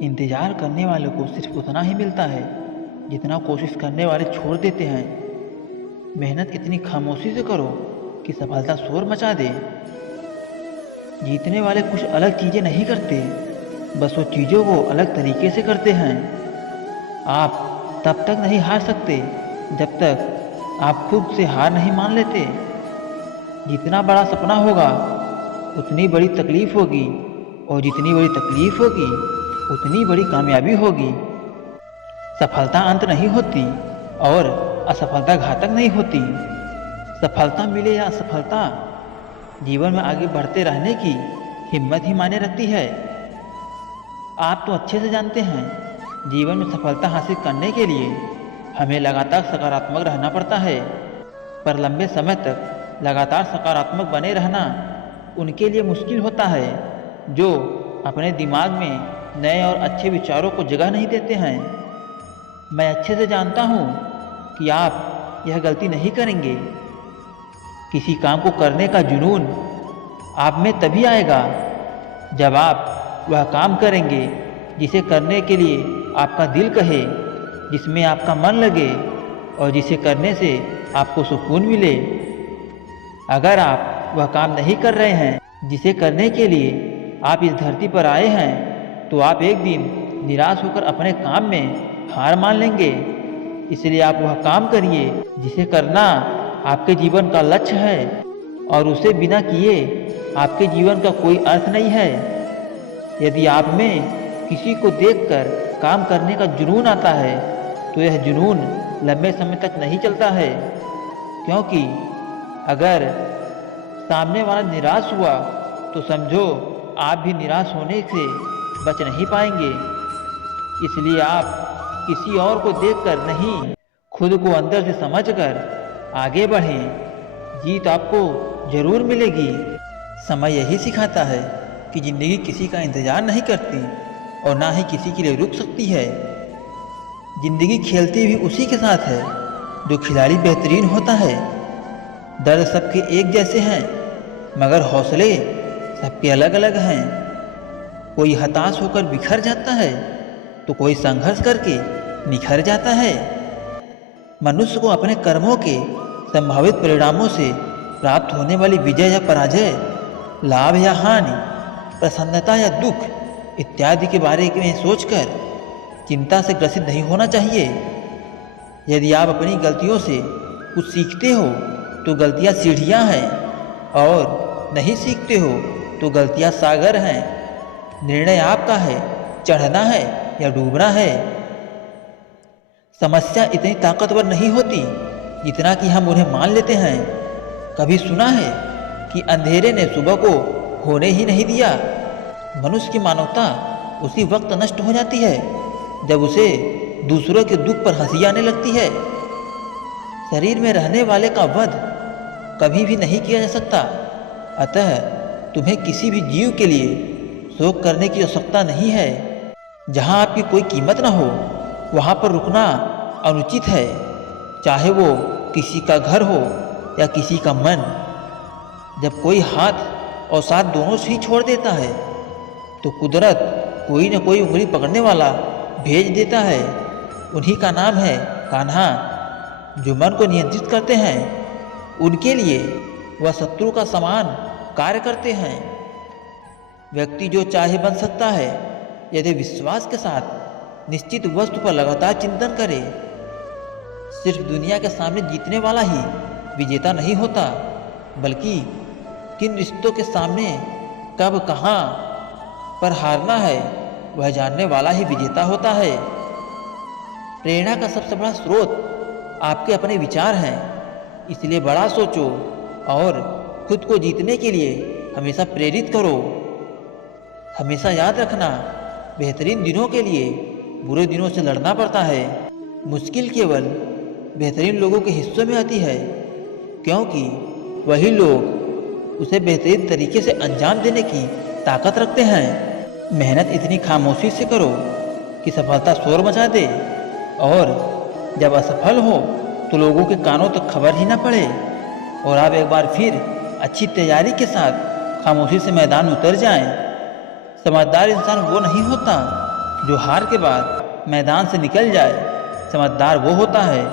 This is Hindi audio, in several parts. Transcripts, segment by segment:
इंतज़ार करने वालों को सिर्फ उतना ही मिलता है जितना कोशिश करने वाले छोड़ देते हैं। मेहनत इतनी खामोशी से करो कि सफलता शोर मचा दे। जीतने वाले कुछ अलग चीज़ें नहीं करते, बस वो चीज़ों को अलग तरीके से करते हैं। आप तब तक नहीं हार सकते जब तक आप खुद से हार नहीं मान लेते। जितना बड़ा सपना होगा उतनी बड़ी तकलीफ होगी, और जितनी बड़ी तकलीफ होगी उतनी बड़ी कामयाबी होगी। सफलता अंत नहीं होती और असफलता घातक नहीं होती। सफलता मिले या असफलता, जीवन में आगे बढ़ते रहने की हिम्मत ही मायने रखती है। आप तो अच्छे से जानते हैं, जीवन में सफलता हासिल करने के लिए हमें लगातार सकारात्मक रहना पड़ता है। पर लंबे समय तक लगातार सकारात्मक बने रहना उनके लिए मुश्किल होता है जो अपने दिमाग में नए और अच्छे विचारों को जगह नहीं देते हैं। मैं अच्छे से जानता हूँ कि आप यह गलती नहीं करेंगे। किसी काम को करने का जुनून आप में तभी आएगा जब आप वह काम करेंगे जिसे करने के लिए आपका दिल कहे, जिसमें आपका मन लगे और जिसे करने से आपको सुकून मिले। अगर आप वह काम नहीं कर रहे हैं जिसे करने के लिए आप इस धरती पर आए हैं, तो आप एक दिन निराश होकर अपने काम में हार मान लेंगे। इसलिए आप वह काम करिए जिसे करना आपके जीवन का लक्ष्य है, और उसे बिना किए आपके जीवन का कोई अर्थ नहीं है। यदि आप में किसी को देखकर काम करने का जुनून आता है, तो यह जुनून लंबे समय तक नहीं चलता है, क्योंकि अगर सामने वाला निराश हुआ तो समझो आप भी निराश होने से बच नहीं पाएंगे। इसलिए आप किसी और को देखकर नहीं, खुद को अंदर से समझकर आगे बढ़ें। जीत आपको जरूर मिलेगी। समय यही सिखाता है कि जिंदगी किसी का इंतजार नहीं करती और ना ही किसी के लिए रुक सकती है। जिंदगी खेलती भी उसी के साथ है जो खिलाड़ी बेहतरीन होता है। दर्द सबके एक जैसे हैं, मगर हौसले सबके अलग अलग हैं। कोई हताश होकर बिखर जाता है तो कोई संघर्ष करके निखर जाता है। मनुष्य को अपने कर्मों के संभावित परिणामों से प्राप्त होने वाली विजय या पराजय, लाभ या हानि, प्रसन्नता या दुख इत्यादि के बारे में सोचकर चिंता से ग्रसित नहीं होना चाहिए। यदि आप अपनी गलतियों से कुछ सीखते हो तो गलतियां सीढ़ियां हैं, और नहीं सीखते हो तो गलतियां सागर हैं। निर्णय आपका है, चढ़ना है या डूबना है। समस्या इतनी ताकतवर नहीं होती जितना कि हम उन्हें मान लेते हैं। कभी सुना है कि अंधेरे ने सुबह को होने ही नहीं दिया। मनुष्य की मानवता उसी वक्त नष्ट हो जाती है जब उसे दूसरों के दुख पर हंसी आने लगती है। शरीर में रहने वाले का वध कभी भी नहीं किया जा सकता, अतः तुम्हें किसी भी जीव के लिए शोक करने की आवश्यकता नहीं है। जहाँ आपकी कोई कीमत न हो वहाँ पर रुकना अनुचित है, चाहे वो किसी का घर हो या किसी का मन। जब कोई हाथ और साथ दोनों से ही छोड़ देता है तो कुदरत कोई न कोई उंगली पकड़ने वाला भेज देता है। उन्हीं का नाम है कान्हा। जो मन को नियंत्रित करते हैं उनके लिए वह शत्रु का समान कार्य करते हैं। व्यक्ति जो चाहे बन सकता है यदि विश्वास के साथ निश्चित वस्तु पर लगातार चिंतन करे। सिर्फ दुनिया के सामने जीतने वाला ही विजेता नहीं होता, बल्कि किन रिश्तों के सामने कब कहाँ पर हारना है वह जानने वाला ही विजेता होता है। प्रेरणा का सबसे बड़ा स्रोत आपके अपने विचार हैं, इसलिए बड़ा सोचो और खुद को जीतने के लिए हमेशा प्रेरित करो। हमेशा याद रखना, बेहतरीन दिनों के लिए बुरे दिनों से लड़ना पड़ता है। मुश्किल केवल बेहतरीन लोगों के हिस्सों में आती है, क्योंकि वही लोग उसे बेहतरीन तरीके से अंजाम देने की ताकत रखते हैं। मेहनत इतनी खामोशी से करो कि सफलता शोर मचा दे, और जब असफल हो तो लोगों के कानों तक खबर ही ना पड़े, और आप एक बार फिर अच्छी तैयारी के साथ खामोशी से मैदान उतर जाएं। समझदार इंसान वो नहीं होता जो हार के बाद मैदान से निकल जाए। समझदार वो होता है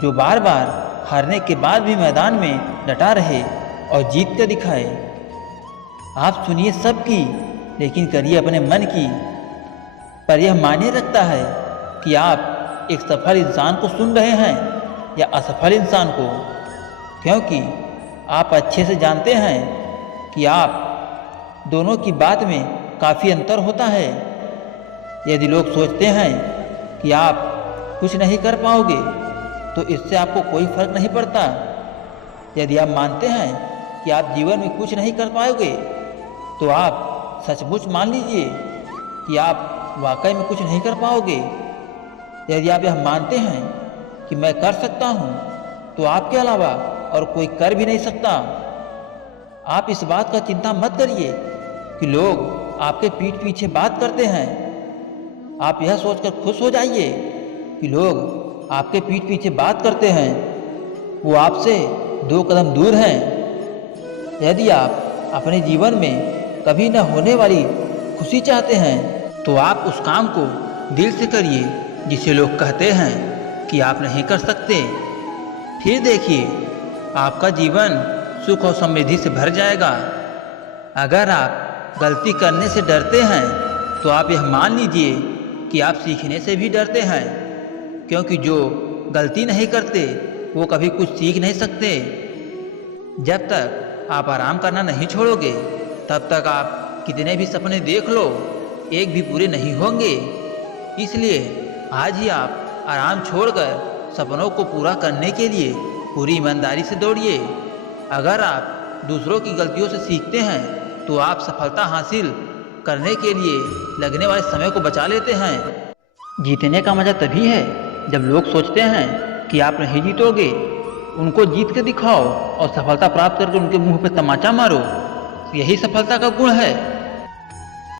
जो बार बार हारने के बाद भी मैदान में डटा रहे और जीत कर दिखाए। आप सुनिए सबकी, लेकिन करिए अपने मन की। पर यह मायने रखता है कि आप एक सफल इंसान को सुन रहे हैं या असफल इंसान को, क्योंकि आप अच्छे से जानते हैं कि आप दोनों की बात में काफ़ी अंतर होता है। यदि लोग सोचते हैं कि आप कुछ नहीं कर पाओगे तो इससे आपको कोई फर्क नहीं पड़ता। यदि आप मानते हैं कि आप जीवन में कुछ नहीं कर पाओगे तो आप सचमुच मान लीजिए कि आप वाकई में कुछ नहीं कर पाओगे। यदि आप यह मानते हैं कि मैं कर सकता हूँ तो आपके अलावा और कोई कर भी नहीं सकता। आप इस बात का चिंता मत करिए कि लोग आपके पीठ पीछे बात करते हैं। आप यह सोचकर खुश हो जाइए कि लोग आपके पीठ पीछे बात करते हैं, वो आपसे 2 कदम दूर हैं। यदि आप अपने जीवन में कभी न होने वाली खुशी चाहते हैं तो आप उस काम को दिल से करिए जिसे लोग कहते हैं कि आप नहीं कर सकते। फिर देखिए आपका जीवन सुख और समृद्धि से भर जाएगा। अगर आप गलती करने से डरते हैं तो आप यह मान लीजिए कि आप सीखने से भी डरते हैं, क्योंकि जो गलती नहीं करते वो कभी कुछ सीख नहीं सकते। जब तक आप आराम करना नहीं छोड़ोगे तब तक आप कितने भी सपने देख लो, एक भी पूरे नहीं होंगे। इसलिए आज ही आप आराम छोड़कर सपनों को पूरा करने के लिए पूरी ईमानदारी से दौड़िए। अगर आप दूसरों की गलतियों से सीखते हैं तो आप सफलता हासिल करने के लिए लगने वाले समय को बचा लेते हैं। जीतने का मजा तभी है जब लोग सोचते हैं कि आप नहीं जीतोगे। उनको जीत के दिखाओ और सफलता प्राप्त करके उनके मुंह पे तमाचा मारो। यही सफलता का गुण है।